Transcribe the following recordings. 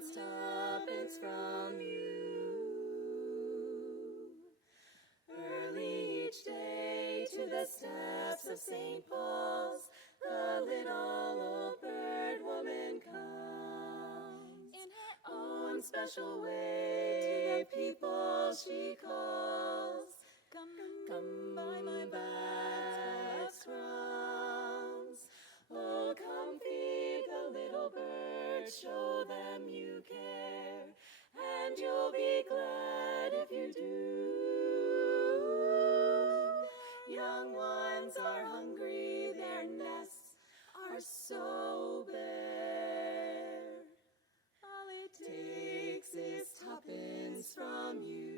wants tuppence from you. Early each day to the steps of St. Paul's, the little old bird woman comes. In her own special way, people she calls. Come buy my back's crumbs. Oh, come feed the little birds, show them you care, and you'll be glad if you do. Young ones are hungry, their nests are so bare. All it takes is tuppence from you.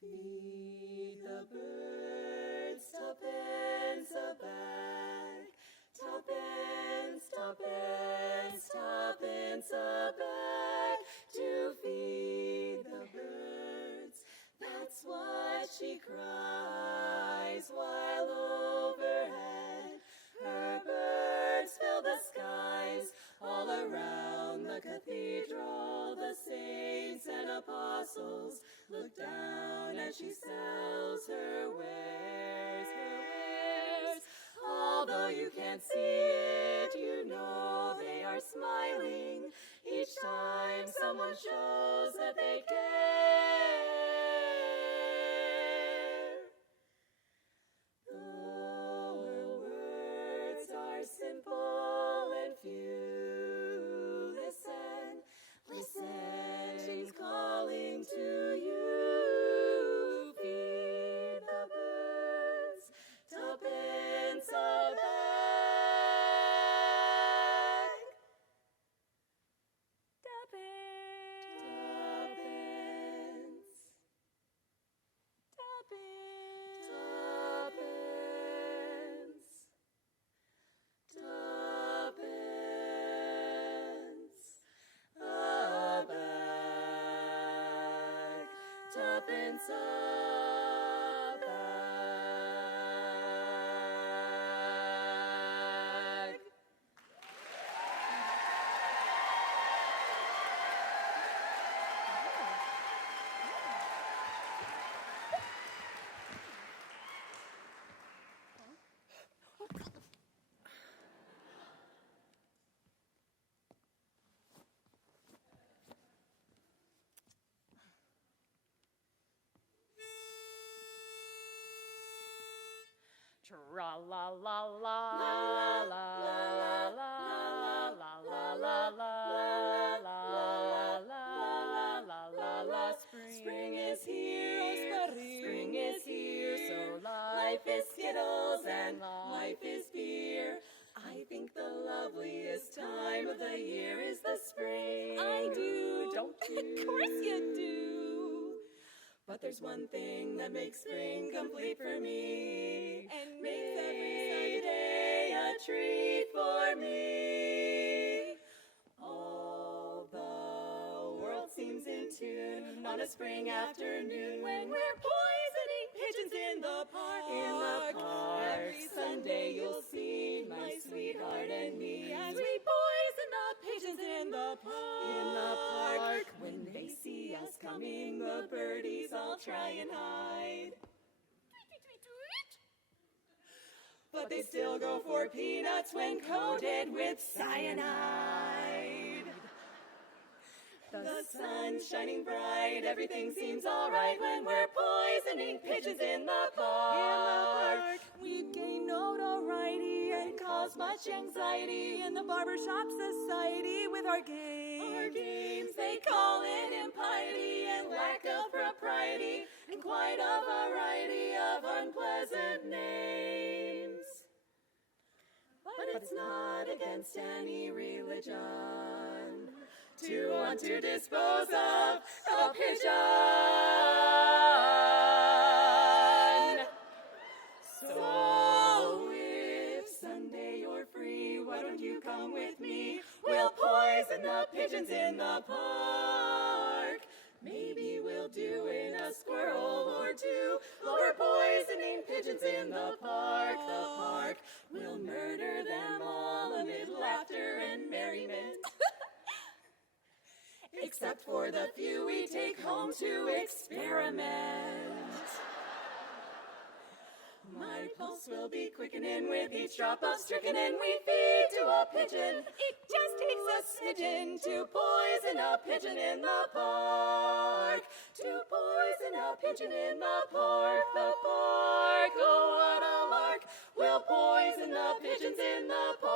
Feed the birds, tuppence a bag. Tuppence, tuppence, tuppence a bag to feed the birds. That's what she cries, while overhead her birds fill the skies. All around the cathedral, the saints and apostles look down as she sells her wares, Although you can't see it, you know they are smiling each time someone shows that they care. Though her words are simple and few, listen, listen, she's calling to you. Feed the birds, tuppence a bag. Tuppence a bag. Tra la la la la la la la la la la. Spring is here, spring is here, so life is Skittles and life is beer. I think the loveliest time of the year is the spring. I do, don't you? Of course you do. But there's one thing that makes spring complete for me, and makes every day a treat for me. All the world seems in tune on a spring afternoon when we're poisoning pigeons in the park. In the park, every Sunday you'll see my sweetheart and me as we poison the pigeons in the park. In the park, when they see us coming, the birdies all try and hide. But they still go for peanuts when coated with cyanide. The sun's shining bright, everything seems all right when we're poisoning pigeons in the park. We gain notoriety and cause much anxiety in the barbershop society with our games. Our games, they call it impiety and lack of propriety and quite a variety of unpleasant names. But it's not against any religion to want to dispose of a pigeon. So if Sunday you're free, why don't you come with me? We'll poison the pigeons in the park. Maybe we'll do in a squirrel or two, while we're poisoning pigeons in the park. We'll murder them all amid laughter and except for the few we take home to experiment. My pulse will be quickening with each drop of strychnine we feed to a pigeon. It just takes a smidgen to poison a pigeon in the park. To poison a pigeon in the park, the park. Oh, what a lark! We'll poison the pigeons in the park.